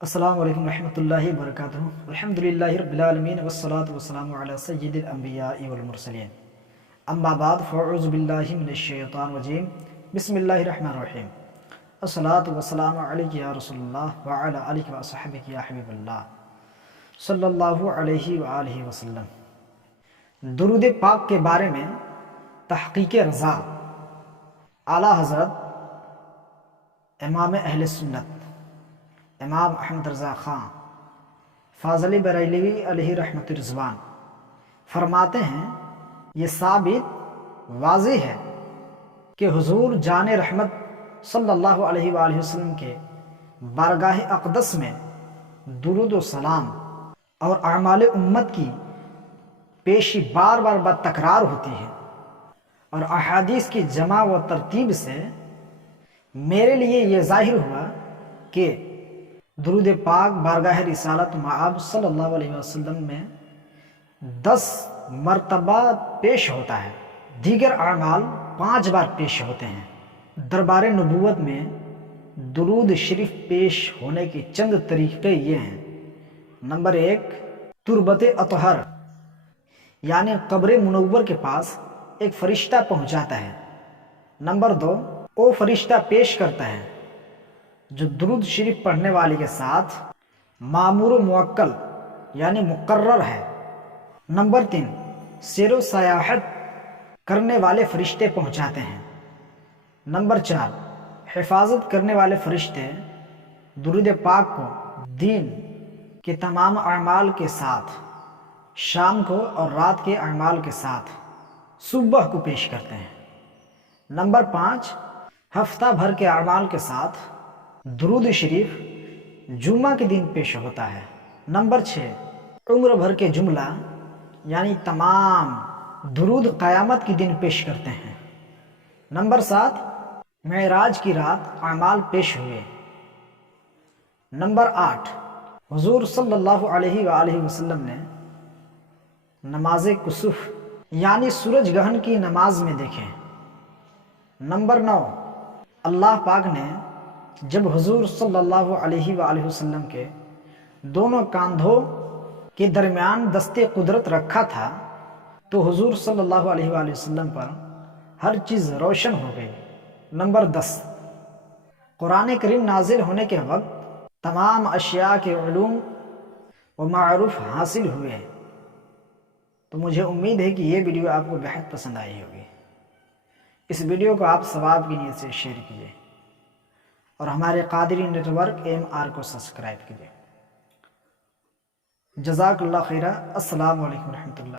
السلام علیکم ورحمۃ اللہ وبرکاتہ۔ الحمدللہ رب العالمین والصلاة والسلام علی سید الانبیاء والمرسلین، اما بعد فاعوذ باللہ من الشیطان الرجیم، بسم اللہ الرحمن الرحیم۔ الصلاة والسلام علیک یا رسول اللہ وعلی آلک واصحابک یا حبیب اللہ صلی اللہ علیہ وآلہ وسلم۔ درود پاک کے بارے میں تحقیق رضا اعلی حضرت امام اہل سنت امام احمد رضا خان فاضل بریلوی علیہ رحمت رضوان فرماتے ہیں، یہ ثابت واضح ہے کہ حضور جان رحمت صلی اللہ علیہ وآلہ وسلم کے بارگاہ اقدس میں درود و سلام اور اعمال امت کی پیشی بار بار تکرار ہوتی ہے، اور احادیث کی جمع و ترتیب سے میرے لیے یہ ظاہر ہوا کہ درود پاک بارگاہ رسالت مآب صلی اللہ علیہ وسلم میں 10 مرتبہ پیش ہوتا ہے، دیگر اعمال 5 بار پیش ہوتے ہیں۔ دربار نبوت میں درود شریف پیش ہونے کے چند طریقے یہ ہیں۔ نمبر 1، تربت اطہر، یعنی قبر منور کے پاس ایک فرشتہ پہنچاتا ہے۔ نمبر 2، وہ فرشتہ پیش کرتا ہے جو درود شریف پڑھنے والے کے ساتھ مامور و موکل یعنی مقرر ہے۔ نمبر 3، سیر و سیاحت کرنے والے فرشتے پہنچاتے ہیں۔ نمبر 4، حفاظت کرنے والے فرشتے درود پاک کو دین کے تمام اعمال کے ساتھ، شام کو اور رات کے اعمال کے ساتھ صبح کو پیش کرتے ہیں۔ نمبر 5، ہفتہ بھر کے اعمال کے ساتھ درود شریف جمعہ کے دن پیش ہوتا ہے۔ نمبر 6، عمر بھر کے جملہ یعنی تمام درود قیامت کے دن پیش کرتے ہیں۔ نمبر 7، معراج کی رات اعمال پیش ہوئے۔ نمبر 8، حضور صلی اللہ علیہ وآلہ وسلم نے نماز کسوف یعنی سورج گرہن کی نماز میں دیکھیں۔ نمبر 9، اللہ پاک نے جب حضور صلی اللہ علیہ وآلہ وسلم کے دونوں کاندھوں کے درمیان دست قدرت رکھا تھا تو حضور صلی اللہ علیہ وآلہ وسلم پر ہر چیز روشن ہو گئی۔ نمبر 10، قرآن کریم نازل ہونے کے وقت تمام اشیاء کے علوم و معروف حاصل ہوئے۔ تو مجھے امید ہے کہ یہ ویڈیو آپ کو بہت پسند آئی ہوگی۔ اس ویڈیو کو آپ ثواب کی نیت سے شیئر کیجیے اور ہمارے قادری نیٹ ورک AMR کو سبسکرائب کیجیے۔ جزاک اللہ خیرہ۔ السلام علیکم ورحمۃ اللہ۔